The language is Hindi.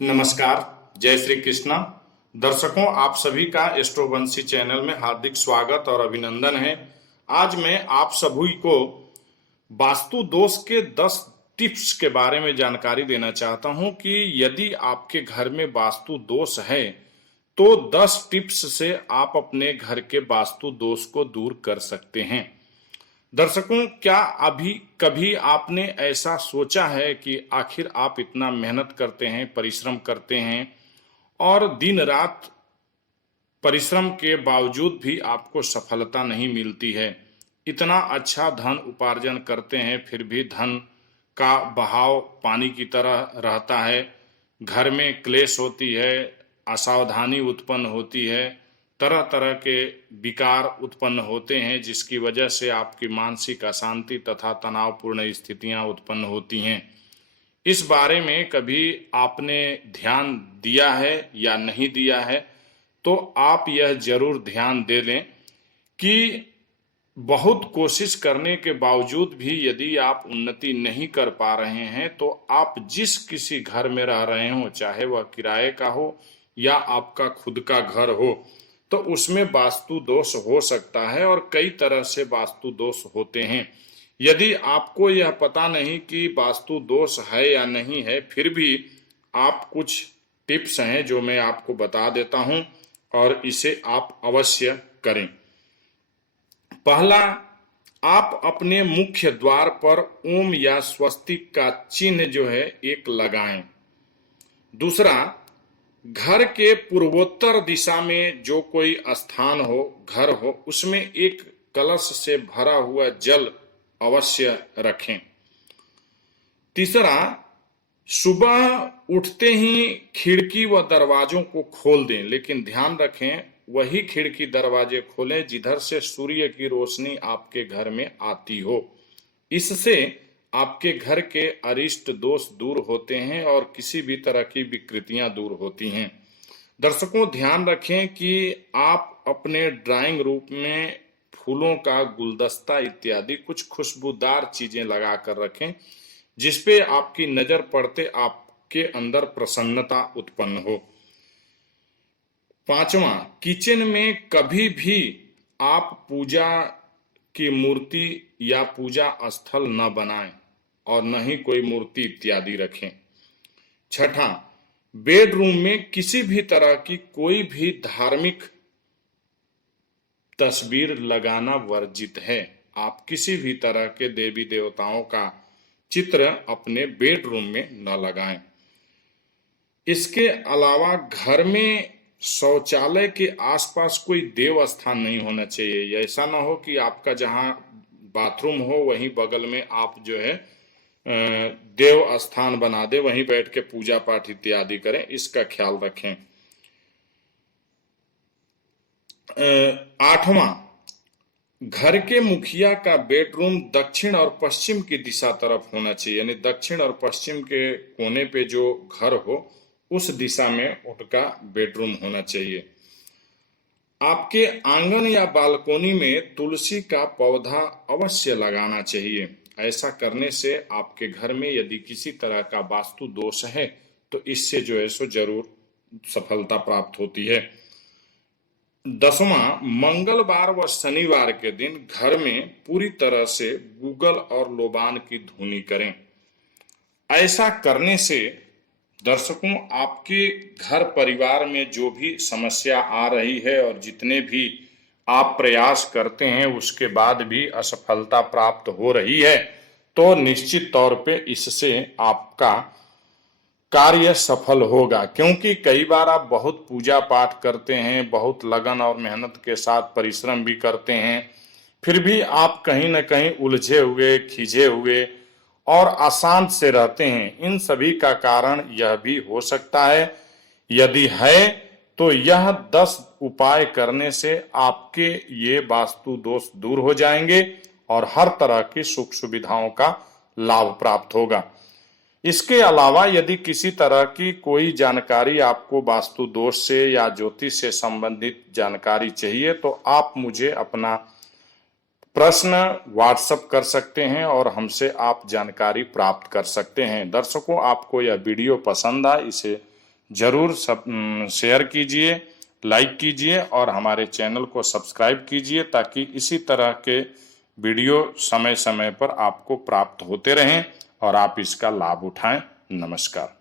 नमस्कार। जय श्री कृष्णा। दर्शकों, आप सभी का एस्ट्रोवंशी चैनल में हार्दिक स्वागत और अभिनंदन है। आज मैं आप सभी को वास्तु दोष के 10 टिप्स के बारे में जानकारी देना चाहता हूं कि यदि आपके घर में वास्तु दोष है तो 10 टिप्स से आप अपने घर के वास्तु दोष को दूर कर सकते हैं। दर्शकों, क्या अभी कभी आपने ऐसा सोचा है कि आखिर आप इतना मेहनत करते हैं, परिश्रम करते हैं और दिन रात परिश्रम के बावजूद भी आपको सफलता नहीं मिलती है। इतना अच्छा धन उपार्जन करते हैं फिर भी धन का बहाव पानी की तरह रहता है। घर में क्लेश होती है, असावधानी उत्पन्न होती है, तरह तरह के विकार उत्पन्न होते हैं जिसकी वजह से आपकी मानसिक अशांति तथा तनावपूर्ण स्थितियां उत्पन्न होती हैं। इस बारे में कभी आपने ध्यान दिया है या नहीं दिया है, तो आप यह जरूर ध्यान दे लें कि बहुत कोशिश करने के बावजूद भी यदि आप उन्नति नहीं कर पा रहे हैं तो आप जिस किसी घर में रह रहे हो, चाहे वह किराए का हो या आपका खुद का घर हो, तो उसमें वास्तु दोष हो सकता है और कई तरह से वास्तु दोष होते हैं। यदि आपको यह पता नहीं कि वास्तु दोष है या नहीं है, फिर भी आप कुछ टिप्स हैं जो मैं आपको बता देता हूं और इसे आप अवश्य करें। पहला, आप अपने मुख्य द्वार पर ओम या स्वस्तिक का चिन्ह जो है एक लगाएं। दूसरा, घर के पूर्वोत्तर दिशा में जो कोई स्थान हो, घर हो, उसमें एक कलश से भरा हुआ जल अवश्य रखें। तीसरा, सुबह उठते ही खिड़की व दरवाजों को खोल दें, लेकिन ध्यान रखें वही खिड़की दरवाजे खोलें जिधर से सूर्य की रोशनी आपके घर में आती हो। इससे आपके घर के अरिष्ट दोष दूर होते हैं और किसी भी तरह की विकृतियां दूर होती हैं। दर्शकों, ध्यान रखें कि आप अपने ड्राइंग रूम में फूलों का गुलदस्ता इत्यादि कुछ खुशबूदार चीजें लगा कर रखें जिसपे आपकी नजर पड़ते आपके अंदर प्रसन्नता उत्पन्न हो। पांचवा, किचन में कभी भी आप पूजा की मूर्ति या पूजा स्थल न बनाएं और न ही कोई मूर्ति इत्यादि रखें। छठा, बेडरूम में किसी भी तरह की कोई भी धार्मिक तस्वीर लगाना वर्जित है। आप किसी भी तरह के देवी देवताओं का चित्र अपने बेडरूम में न लगाएं। इसके अलावा घर में शौचालय के आसपास कोई देव स्थान नहीं होना चाहिए। ऐसा ना हो कि आपका जहां बाथरूम हो वहीं बगल में आप जो है देव स्थान बना दे, वहीं बैठ के पूजा पाठ इत्यादि करें, इसका ख्याल रखें। आठवां, घर के मुखिया का बेडरूम दक्षिण और पश्चिम की दिशा तरफ होना चाहिए, यानी दक्षिण और पश्चिम के कोने पे जो घर हो उस दिशा में उनका बेडरूम होना चाहिए। आपके आंगन या बालकोनी में तुलसी का पौधा अवश्य लगाना चाहिए। ऐसा करने से आपके घर में यदि किसी तरह का वास्तु दोष है तो इससे जो है सो जरूर सफलता प्राप्त होती है। 10वां, मंगलवार व शनिवार के दिन घर में पूरी तरह से गूगल और लोबान की धुनी करें। ऐसा करने से दर्शकों, आपके घर परिवार में जो भी समस्या आ रही है और जितने भी आप प्रयास करते हैं उसके बाद भी असफलता प्राप्त हो रही है, तो निश्चित तौर पे इससे आपका कार्य सफल होगा। क्योंकि कई बार आप बहुत पूजा पाठ करते हैं, बहुत लगन और मेहनत के साथ परिश्रम भी करते हैं, फिर भी आप कहीं न कहीं उलझे हुए, खिंचे हुए और अशांत से रहते हैं। इन सभी का कारण यह भी हो सकता है। यदि है तो यह 10 उपाय करने से आपके ये वास्तु दोष दूर हो जाएंगे और हर तरह की सुख सुविधाओं का लाभ प्राप्त होगा। इसके अलावा यदि किसी तरह की कोई जानकारी आपको वास्तु दोष से या ज्योतिष से संबंधित जानकारी चाहिए तो आप मुझे अपना प्रश्न व्हाट्सएप कर सकते हैं और हमसे आप जानकारी प्राप्त कर सकते हैं। दर्शकों, आपको यह वीडियो पसंद आए इसे जरूर शेयर कीजिए, लाइक कीजिए और हमारे चैनल को सब्सक्राइब कीजिए ताकि इसी तरह के वीडियो समय समय पर आपको प्राप्त होते रहें और आप इसका लाभ उठाएं। नमस्कार।